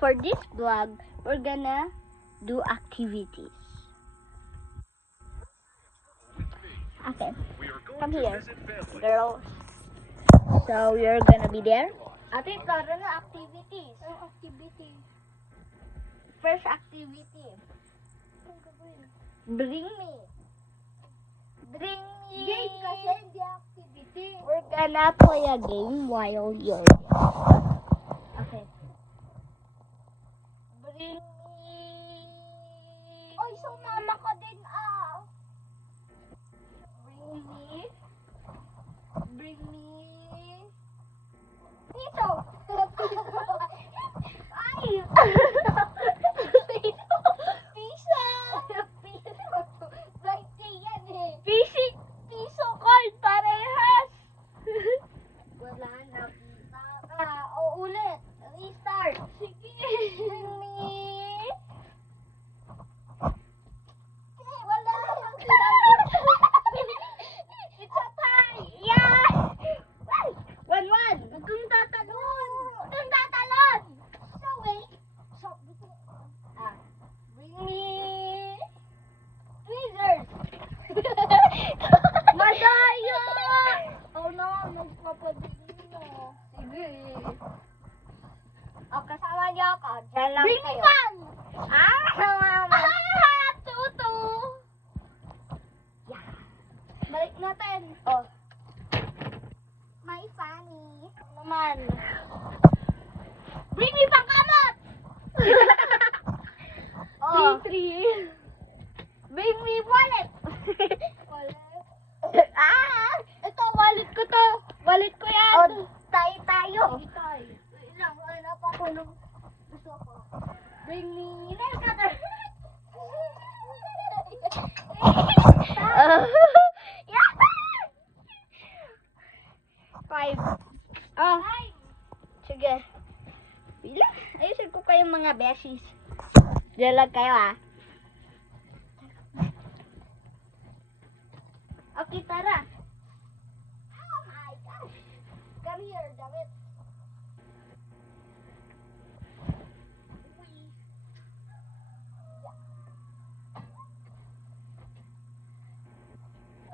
For this vlog, we're gonna do activities. Okay, come here, girls. So you're gonna be there. Ate, tara na activities. Activity. First activity. Bring me. Game kasi, hindi activity. We're gonna play a game while you're there. Okay. Bring me. Oy, sumama ka din Bring me. Piso. Ay. Piso. 20 yan eh. Piso card, parehas. Wala na. Ulit. Restart. Sige. Bring me. Wala. It's a tie. Yeah. 1-1. Huwag kang tatalon. So, wait. Bring me. Tweezers. Madaya. Oh no, magpapadali mo. Sige. O, kasama niyo ako. Diyan lang kayo. Bring me fan. Mama. Tutu. Yeah. Balik natin. Oh. May funny. Naman. Bring me pangkamot. Oh. 3. Bring me wallet. Ito, wallet ko to. Wallet ko yan. Oh, tayo. Ilang, wala pa ako nung gusto ko. Bring me nail cutter. Yeah. 5. Oh. Sige. Bila. Ayusin ko kayong mga beshies. Diyan lang kayo Okay, tara. Oh my gosh. Come here, David.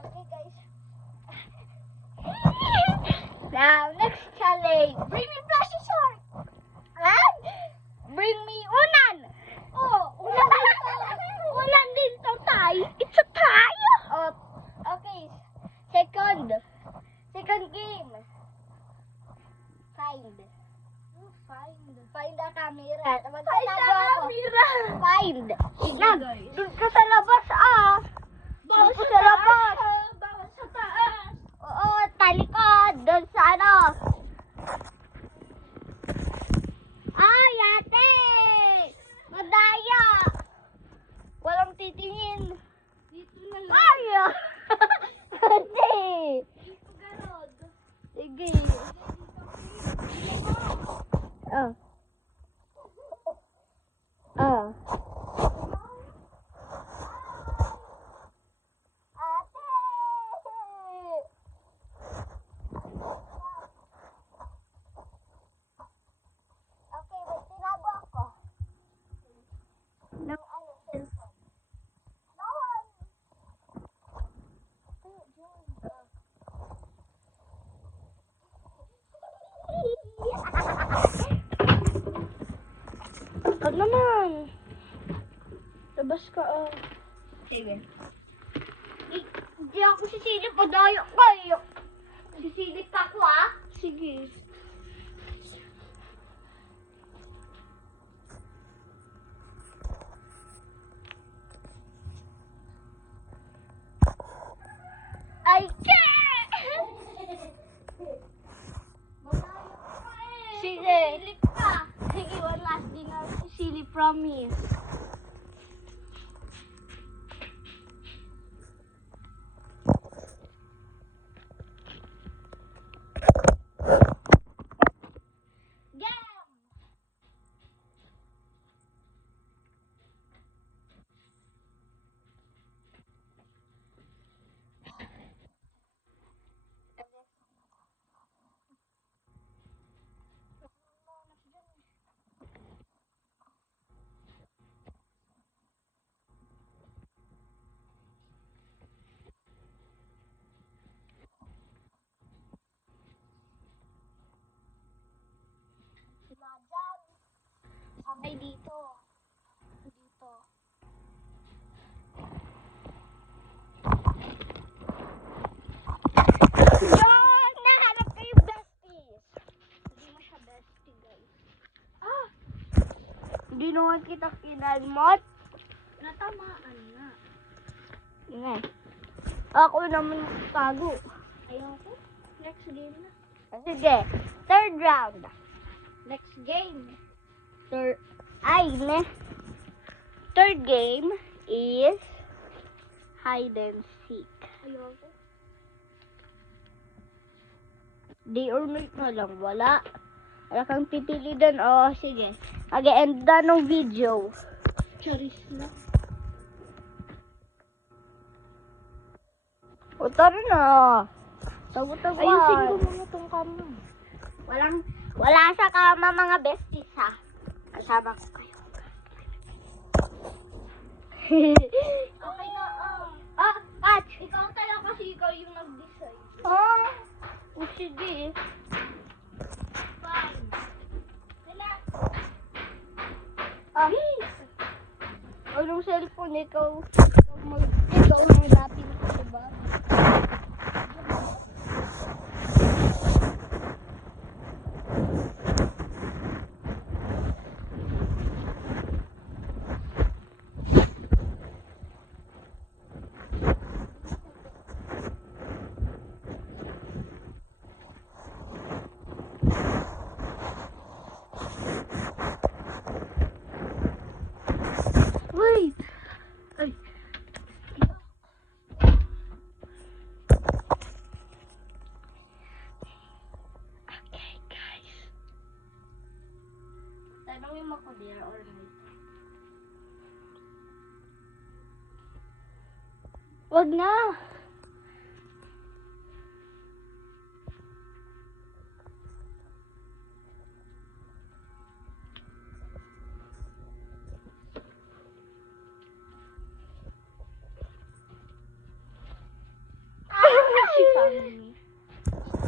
Okay, guys. Now, next challenge. Bring me flashy shark. And bring me unan. Oh, unan din to. Unan din to, Tay. It's a tie. Oh, okay. Second game. Find the camera. Find. Doon ka sa labas Doon ka sa labas. Bawal sa taas. Oo, talikod. Doon sa Ay, ate! Madaya! Walang titingin. Dito na lang. Ay! Ate! Dito garod. Sige. Oh. Wag naman. Labas ka Sige. Hindi ako sisilip. Padayo kayo. Sisilip ako Sige. Ay, Sige. Sisilip ka. Sige, one last din na sisilip, promise. Ay, dito. Dito. Yun! Nahanap ko yung besties. Hindi mo siya bestie, guys. Ah! Hindi naman kita kinalmot. Natamaan na. Nga. Ako naman tago. Ayoko. Next game na. Sige. Third round. Next game. Third game is hide and seek. Ayoko. Day or night na lang. Wala. Wala kang pipili doon. O, sige. Mag-end na ng video. Charis na. O, tara na. Tago-tago. Ayusin ko muna tong kama. Wala sa kama mga besties, ha? Kasama ko kayo. Okay na, Catch! Ikaw tayo kasi ikaw yung nag-design. O, sige. Fine. Wala. Anong cellphone? Ikaw ang dating ko, diba? Wait! Ay! Okay, guys. Tanongin mo ko day or night. Wag na! She found me.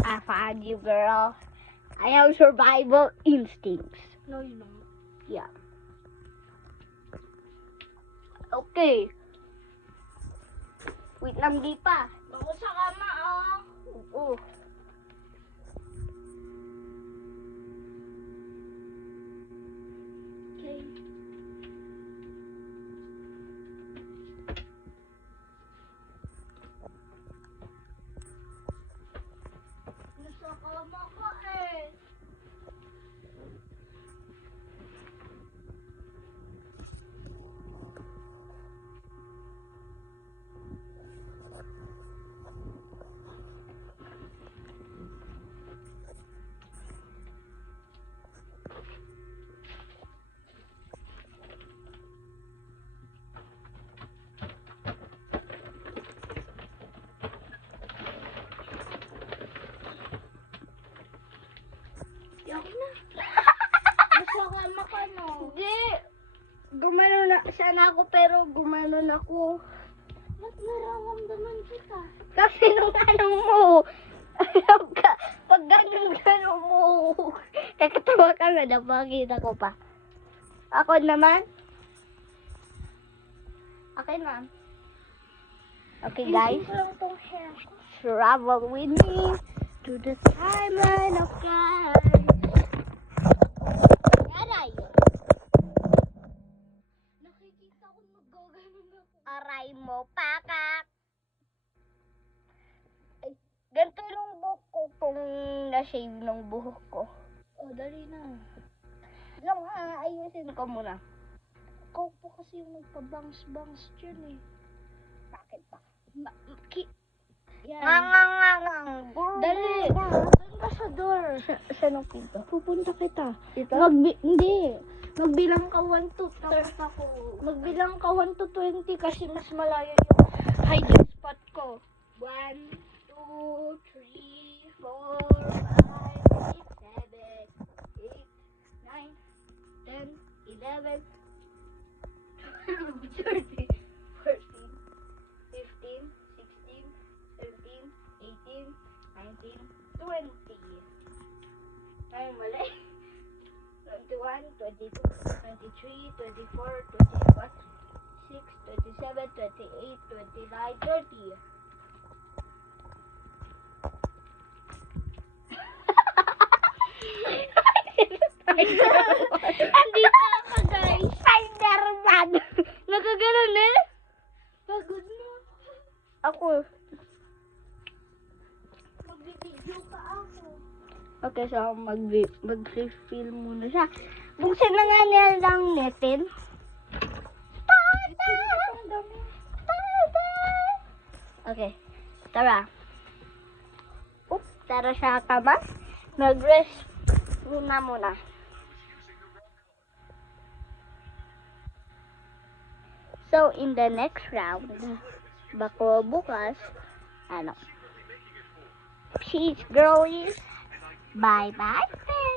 I found you, girl. I have survival instincts. No, you don't. Yeah. Okay. Wait lang, di pa. Ako sa kama, oh. Oo. Okay. Nasa kama ko eh. Ayoko na. Nasa kama ka, no? Hindi. Gumano na sana ako pero gumano na ako. Ba't nararamdaman kita? Kasi nung ano mo, pag ganun mo, kakatawa ka nga, napakita ko pa. Ako naman. Okay na. Okay guys, Ayusin ko lang tong hair ko. travel with me to the timeline of time. Aray! Nakikita ko magaganon ako. Aray mo, pakak! Ay, ganito yung buhok ko kung na-shave ng buhok ko. Oh, dali na. Lang ayusin ko muna. Ikaw po kasi yung nagpa-bangs-bangs dyan eh. Bakit ba? Yan. Ngangangangang. Dali. Doon ka sa door. Saan ang pinto? Pupunta kita. Dito? Hindi. Magbilang ka 1 to Tapos ako. Magbilang ka 1 to 20 kasi mas malayo yung hiding spot ko. 1, 2, 3, 4, 5, 6, 7, 8, 9, 10, 11, 12, 13, 14, 15, 16, 17, 18, 19, 20. Ay, mali. 21, 21, 22, 23, 24, 25, 26, 27, 28, 29, 30. Andito ako, guys. Spider-Man. Nagkaganon eh. Pagod na. Ako. Magbibideo ka ako. Okay, so mag-refill muna siya. Buksan na nga niya lang natin. Okay, tara. Oops, tara siya kama. Mag-rest muna. So, in the next round, bako bukas, she's growing. Bye-bye, friends.